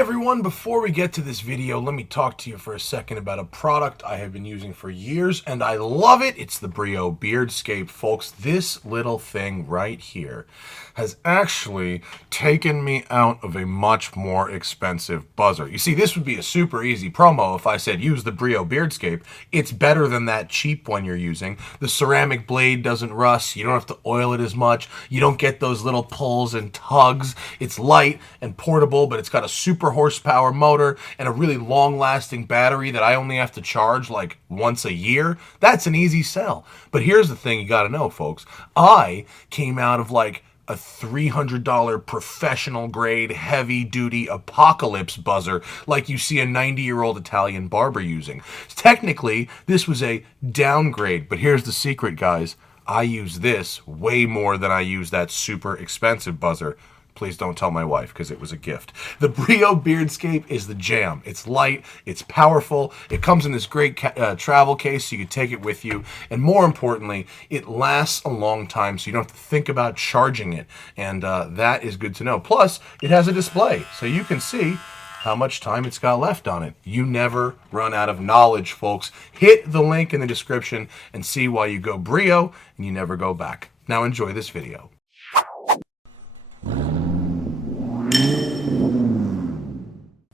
everyone, before we get to this video, let me talk to you for a second about a product I have been using for years, and I love it. It's the BRIO BEARDSCAPE, folks. This little thing right here has actually taken me out of a much more expensive buzzer. You see, this would be a super easy promo if I said use the BRIO BEARDSCAPE. It's better than that cheap one you're using. The ceramic blade doesn't rust. You don't have to oil it as much. You don't get those little pulls and tugs. It's light and portable, but it's got a super horsepower motor and a really long-lasting battery that I only have to charge like once a year. That's an easy sell. But here's the thing you got to know, folks. I came out of like a $300 professional grade heavy duty apocalypse buzzer like you see a 90-year-old Italian barber using. Technically, this was a downgrade, but here's the secret, guys. I use this way more than I use that super expensive buzzer. Please don't tell my wife, because it was a gift. The BRIO BEARDSCAPE is the jam. It's light, it's powerful, it comes in this great travel case so you can take it with you, and more importantly, it lasts a long time so you don't have to think about charging it, and that is good to know. Plus, it has a display, so you can see how much time it's got left on it. You never run out of knowledge, folks. Hit the link in the description and see why you go BRIO and you never go back. Now enjoy this video.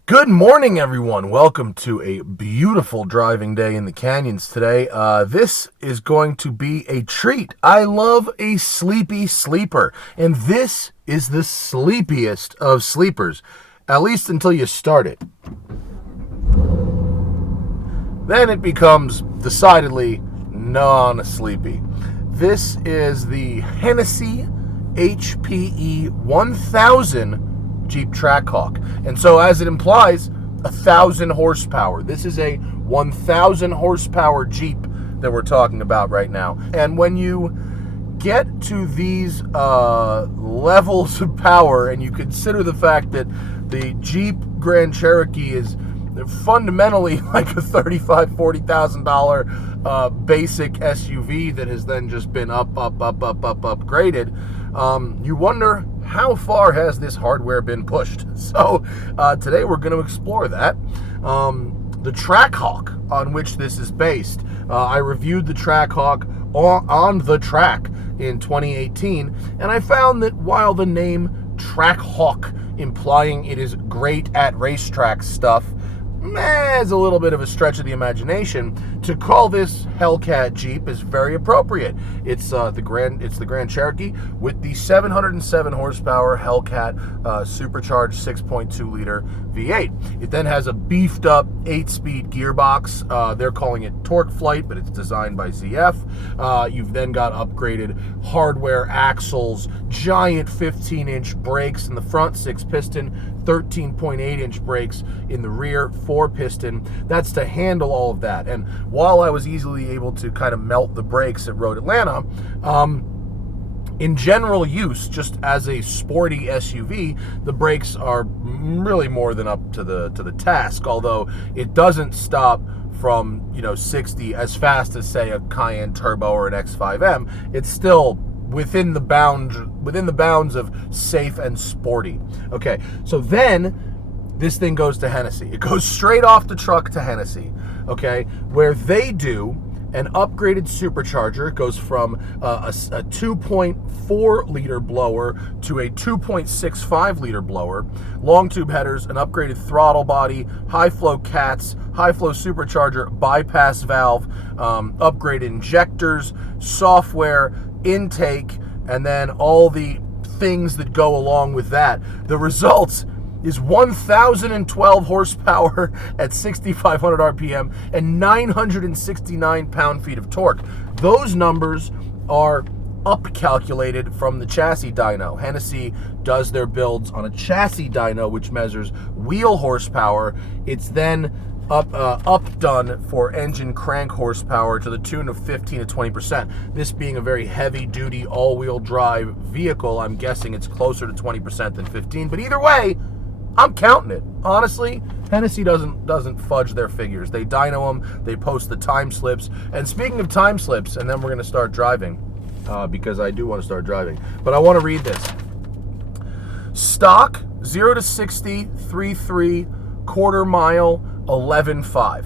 Good morning, everyone. Welcome to a beautiful driving day in the canyons today. This is going to be a treat. I love a sleepy sleeper, and this is the sleepiest of sleepers, at least until you start it. Then it becomes decidedly non-sleepy. This is the Hennessey HPE 1000 Jeep Trackhawk, and so as it implies, 1,000 horsepower. This is a 1,000 horsepower Jeep that we're talking about right now. And when you get to these levels of power, and you consider the fact that the Jeep Grand Cherokee is fundamentally like a $35,000-$40,000 basic SUV that has then just been upgraded, you wonder, how far has this hardware been pushed? So today we're going to explore that. The Trackhawk on which this is based. I reviewed the Trackhawk on the track in 2018, and I found that while the name Trackhawk, implying it is great at racetrack stuff, is a little bit of a stretch of the imagination. To call this Hellcat Jeep is very appropriate. It's the Grand Cherokee with the 707 horsepower Hellcat supercharged 6.2 liter V8. It then has a beefed up 8-speed gearbox. They're calling it Torque Flight, but it's designed by ZF. You've then got upgraded hardware axles, giant 15-inch brakes in the front, 6-piston, 13.8-inch brakes in the rear, 4-piston. That's to handle all of that. And while I was easily able to kind of melt the brakes at Road Atlanta, in general use, just as a sporty SUV, the brakes are really more than up to the task, although it doesn't stop from 60 as fast as, say, a Cayenne Turbo or an X5M. It's still within the bounds of safe and sporty. Okay, so then this thing goes to Hennessey. It goes straight off the truck to Hennessey, okay, where they do an upgraded supercharger. It goes from a 2.4 liter blower to a 2.65 liter blower, long tube headers, an upgraded throttle body, high flow cats, high flow supercharger, bypass valve, upgraded injectors, software, intake, and then all the things that go along with that. The results is 1,012 horsepower at 6,500 RPM and 969 pound-feet of torque. Those numbers are up-calculated from the chassis dyno. Hennessey does their builds on a chassis dyno, which measures wheel horsepower. It's then up-done for engine crank horsepower to the tune of 15 to 20%. This being a very heavy-duty all-wheel drive vehicle, I'm guessing it's closer to 20% than 15. But either way, I'm counting it. Honestly, Hennessey doesn't fudge their figures. They dyno them, they post the time slips. And speaking of time slips, and then we're going to start driving, because I do want to start driving. But I want to read this. Stock 0 to 60, 3.3, quarter mile, 11.5.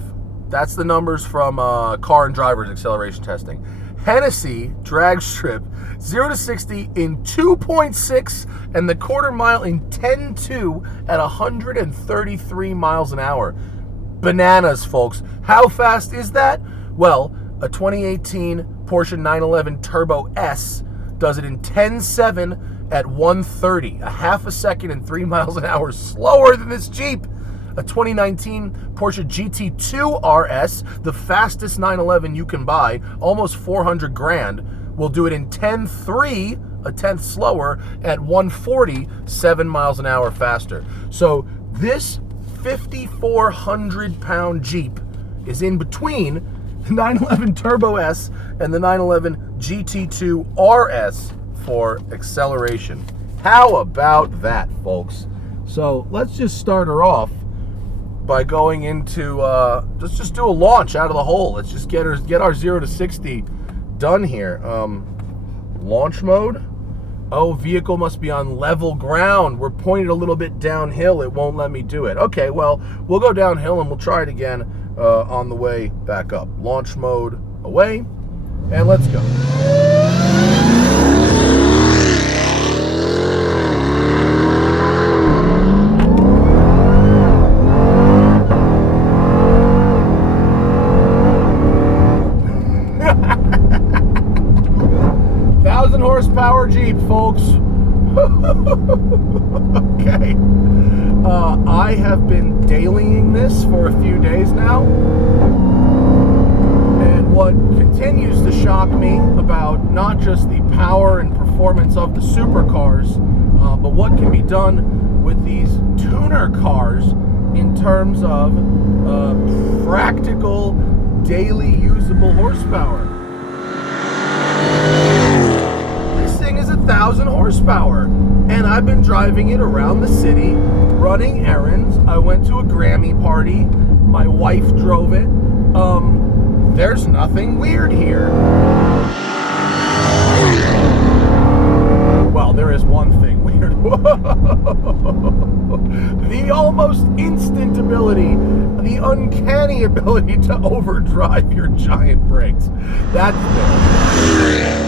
That's the numbers from car and driver's acceleration testing. Hennessey drag strip 0 to 60 in 2.6 and the quarter mile in 10.2 at 133 miles an hour. Bananas, folks. How fast is that? Well, a 2018 Porsche 911 Turbo S does it in 10.7 at 130, a half a second and 3 miles an hour slower than this Jeep. A 2019 Porsche GT2 RS, the fastest 911 you can buy, almost 400 grand, will do it in 10.3, a tenth slower, at 140, 7 miles an hour faster. So this 5,400-pound Jeep is in between the 911 Turbo S and the 911 GT2 RS for acceleration. How about that, folks? So let's just start her off by going into, let's just do a launch out of the hole. Let's just get our 0 to 60 done here. Launch mode. Oh, vehicle must be on level ground. We're pointed a little bit downhill. It won't let me do it. Okay, well, we'll go downhill and we'll try it again on the way back up. Launch mode away, and let's go. 1,000 horsepower Jeep, folks. Okay. I have been dailying this for a few days now. And what continues to shock me about not just the power and performance of the supercars, but what can be done with these tuner cars in terms of practical, daily usable horsepower. This thing is 1,000 horsepower, and I've been driving it around the city, running errands. I went to a Grammy party. My wife drove it. There's nothing weird here. Well, there is one thing weird. The almost instant ability, the uncanny ability to overdrive your giant brakes. That's there.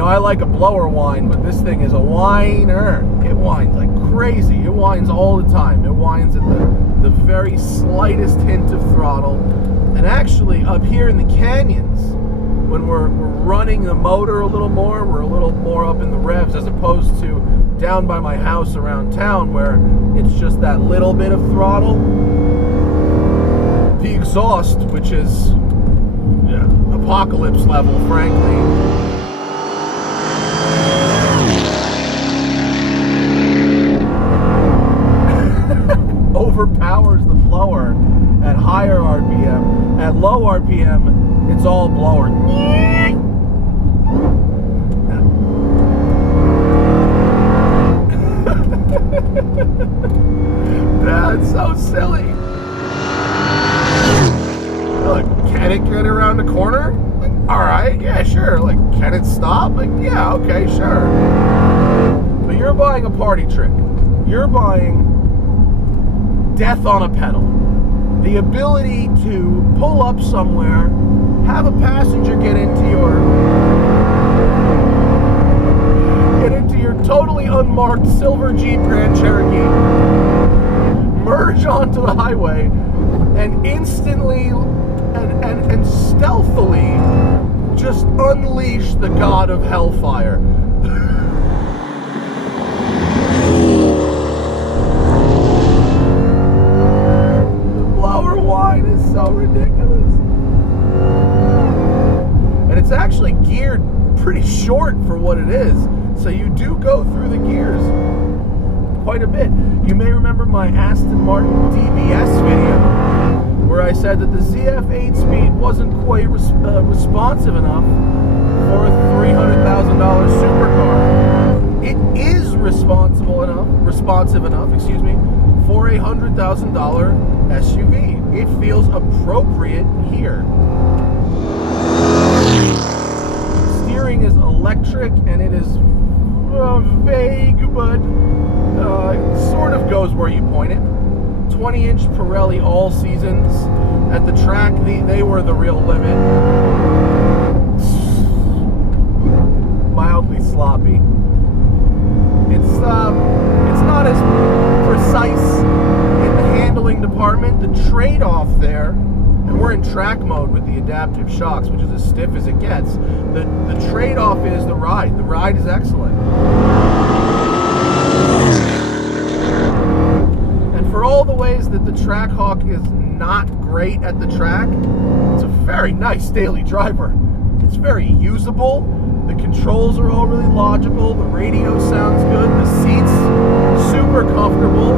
I like a blower whine, but this thing is a whiner. It whines like crazy. It whines all the time. It whines at the very slightest hint of throttle. And actually, up here in the canyons, when we're running the motor a little more, we're a little more up in the revs, as opposed to down by my house around town where it's just that little bit of throttle. The exhaust, which is apocalypse level, frankly, overpowers the blower at higher RPM. At low RPM, it's all blower. That's so silly. Look, can it get around the corner? Like, all right, yeah, sure. Like, can it stop? Like, yeah, okay, sure. But you're buying a party trick. You're buying death on a pedal. The ability to pull up somewhere, have a passenger get into your totally unmarked silver Jeep Grand Cherokee, merge onto the highway, and instantly and stealthily just unleash the god of hellfire. Wine is so ridiculous. And it's actually geared pretty short for what it is. So you do go through the gears quite a bit. You may remember my Aston Martin DBS video where I said that the ZF 8-speed wasn't quite responsive enough for a $300,000 supercar. It is responsive enough, for a $100,000 SUV. It feels appropriate here. electric, and it is vague, but sort of goes where you point it. 20-inch Pirelli all seasons. At the track, they were the real limit. Mildly sloppy. It's not as precise in the handling department. The trade-off there, and we're in track mode with the adaptive shocks, which is as stiff as it gets. The trade-off is the ride. The ride is excellent. And for all the ways that the Trackhawk is not great at the track, it's a very nice daily driver. It's very usable. The controls are all really logical. The radio sounds good. The seats super comfortable.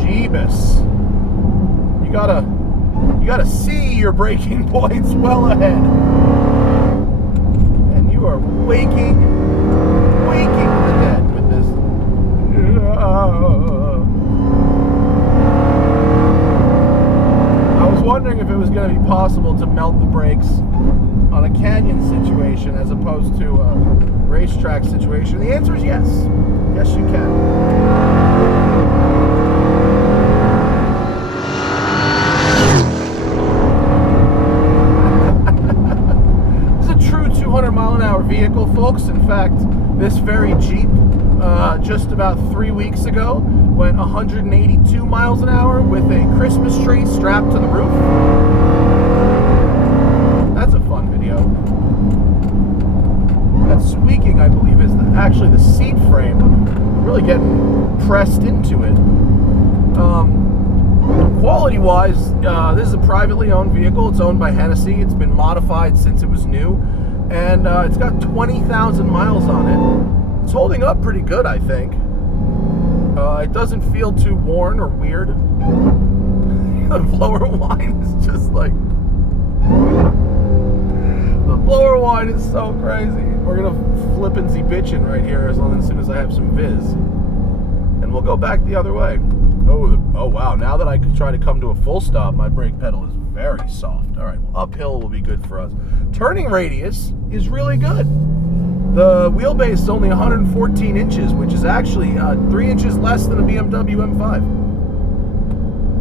Jeebus. You gotta see your braking points well ahead. And you are waking the dead with this. I was wondering if it was going to be possible to melt the brakes on a canyon situation as opposed to a racetrack situation. The answer is yes. Yes, you can. This is a true 200-mile-an-hour vehicle, folks. In fact, this very Jeep, just about 3 weeks ago, went 182 miles an hour with a Christmas tree strapped to the roof. That's a fun video. That squeaking, I believe, is actually the seat frame. I'm really getting pressed into it. Quality-wise, this is a privately owned vehicle. It's owned by Hennessey. It's been modified since it was new, and it's got 20,000 miles on it. It's holding up pretty good, I think. It doesn't feel too worn or weird. The blower whine is just like... The blower whine is so crazy. We're gonna flippin' bitchin' right here as soon as I have some viz. And we'll go back the other way. Oh wow, now that I try to come to a full stop, my brake pedal is very soft. All right, well, uphill will be good for us. Turning radius is really good. The wheelbase is only 114 inches, which is actually 3 inches less than a BMW M5.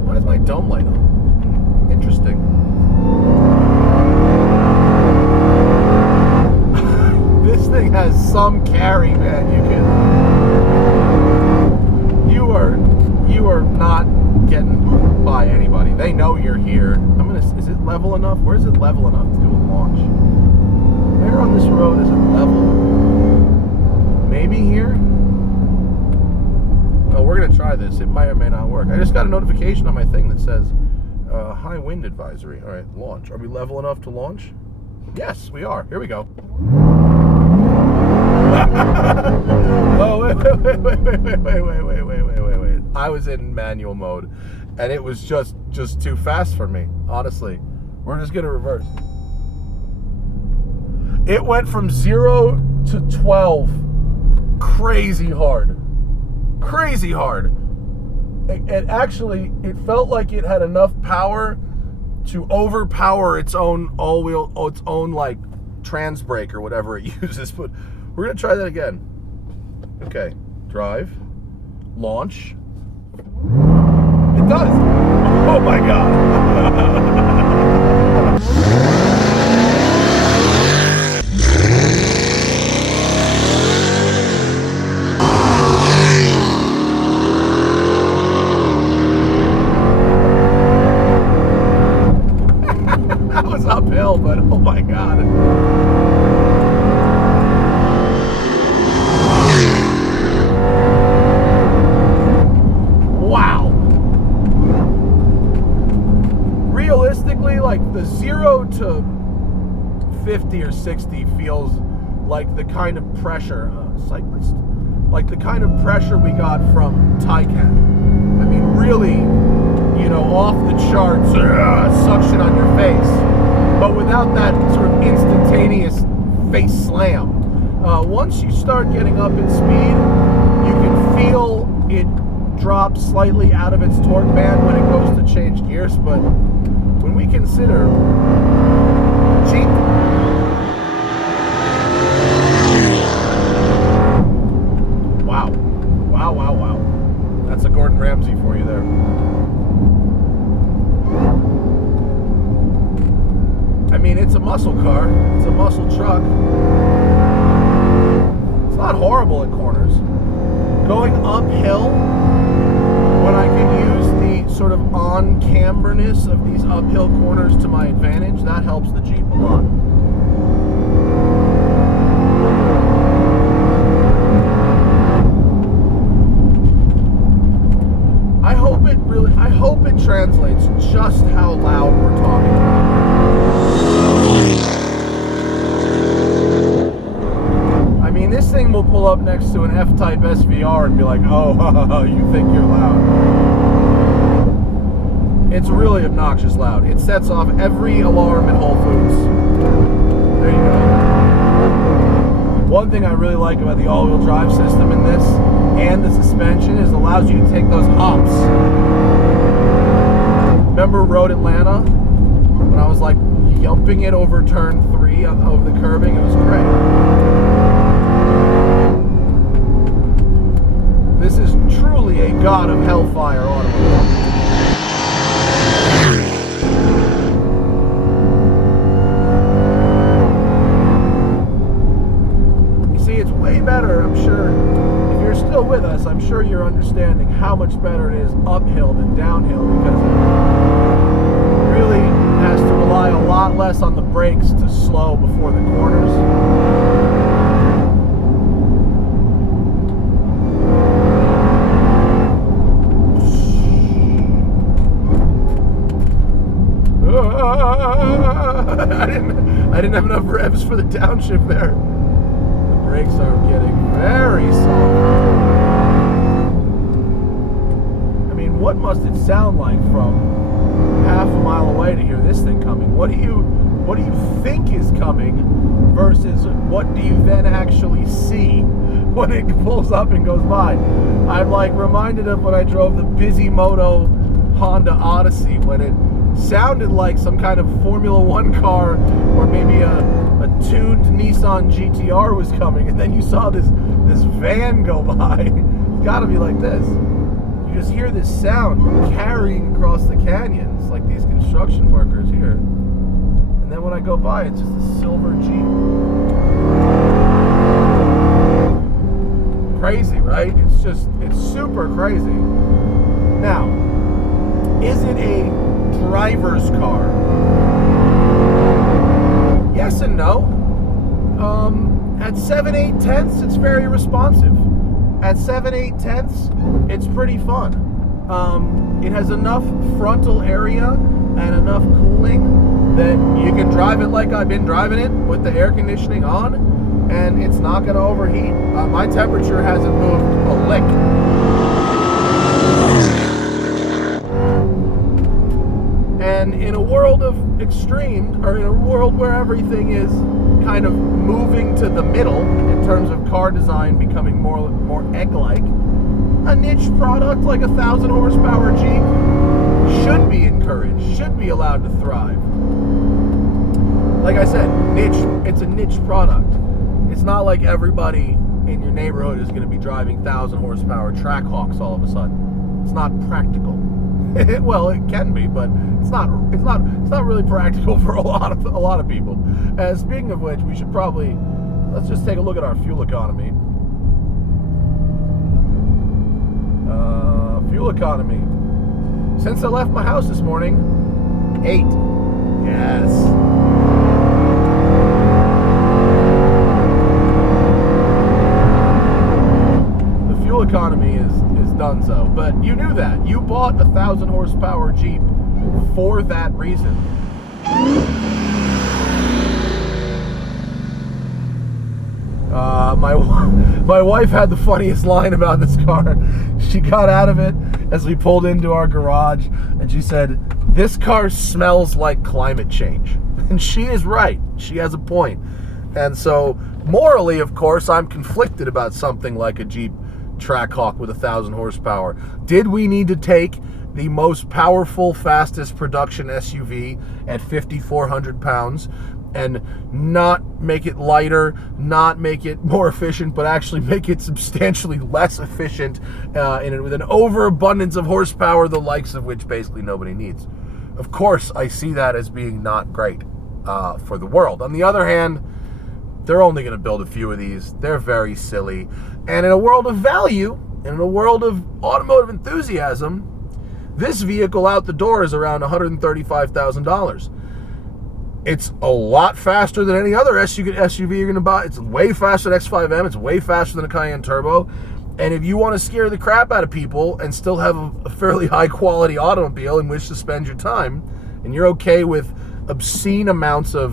Why is my dome light on? Interesting. This thing has some carry, man. You are not getting by anybody. They know you're here. Is it level enough? Where is it level enough to do a launch? Where on this road is it level? Maybe here? Oh, we're going to try this. It might or may not work. I just got a notification on my thing that says high wind advisory. All right, launch. Are we level enough to launch? Yes, we are. Here we go. Oh, wait. I was in manual mode, and it was just too fast for me, honestly. We're just going to reverse. It went from 0 to 12 crazy hard. Crazy hard. And actually, it felt like it had enough power to overpower its own like trans brake or whatever it uses. But we're going to try that again. Okay. Drive. Launch. It does. Oh my God. That was uphill, but oh my God. Wow. Realistically, like the 0 to 50 or 60 feels like the kind of pressure, cyclist, like the kind of pressure we got from Taycan. I mean, really, you know, off the charts, suction on your face, but without that sort of instantaneous face slam. Once you start getting up in speed, you can feel it drop slightly out of its torque band when it goes to change gears, but when we consider mean, it's a muscle car. It's a muscle truck. It's not horrible at corners. Going uphill, when I can use the sort of on-camberness of these uphill corners to my advantage, that helps the Jeep a lot. I hope it translates just how loud we're talking about. I mean, this thing will pull up next to an F-Type SVR and be like, oh, you think you're loud. It's really obnoxious loud. It sets off every alarm at Whole Foods. There you go. One thing I really like about the all-wheel drive system in this and the suspension is it allows you to take those hops. Remember Road Atlanta? When I was like yumping it over turn 3 over the curbing? It was great. This is truly a god of hellfire automobile. You see, it's way better, I'm sure. If you're still with us, I'm sure you're understanding how much better it is uphill than downhill, because it really has to rely a lot less on the brakes to slow before the corners. I didn't have enough revs for the downshift there. The brakes are getting very soft. I mean, what must it sound like from half a mile away to hear this thing coming? What do you think is coming versus what do you then actually see when it pulls up and goes by? I'm like reminded of when I drove the Bisimoto Honda Odyssey, when it sounded like some kind of Formula One car, or maybe a tuned Nissan GTR was coming, and then you saw this van go by. It's gotta be like this. You just hear this sound carrying across the canyons, like these construction workers here. And then when I go by, it's just a silver Jeep. Crazy, right? It's super crazy. Now, is it a driver's car? Yes and no. At 7/8, it's very responsive. At 7/8, it's pretty fun. It has enough frontal area and enough cooling that you can drive it like I've been driving it with the air conditioning on, and it's not going to overheat. My temperature hasn't moved a lick. And in a world of extreme, or in a world where everything is kind of moving to the middle in terms of car design becoming more egg-like, a niche product like a 1,000 horsepower Jeep should be encouraged, should be allowed to thrive. Like I said, niche, it's a niche product. It's not like everybody in your neighborhood is going to be driving 1,000 horsepower Trackhawks all of a sudden. It's not practical. Well, it can be, but it's not really practical for a lot of people. And speaking of which, we should probably let's just take a look at our fuel economy. Fuel economy. Since I left my house this morning, 8. Yes. The fuel economy is done so, but you knew that. You bought a 1,000 horsepower Jeep for that reason. My wife had the funniest line about this car. She got out of it as we pulled into our garage, and she said, "This car smells like climate change." And she is right. She has a point. And so, morally, of course, I'm conflicted about something like a Jeep Trackhawk with 1,000 horsepower. Did we need to take the most powerful, fastest production SUV at 5,400 pounds and not make it lighter, not make it more efficient, but actually make it substantially less efficient with an overabundance of horsepower, the likes of which basically nobody needs? Of course, I see that as being not great. for the world. On the other hand, they're only going to build a few of these. They're very silly. And in a world of value, and in a world of automotive enthusiasm, this vehicle out the door is around $135,000. It's a lot faster than any other SUV you're going to buy. It's way faster than X5M. It's way faster than a Cayenne Turbo. And if you want to scare the crap out of people and still have a fairly high-quality automobile in which to spend your time, and you're okay with obscene amounts of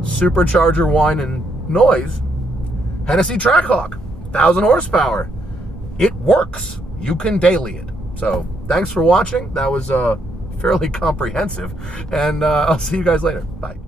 supercharger whine and noise, Hennessey Trackhawk, 1,000 horsepower. It works. You can daily it. So thanks for watching. That was fairly comprehensive. And I'll see you guys later. Bye.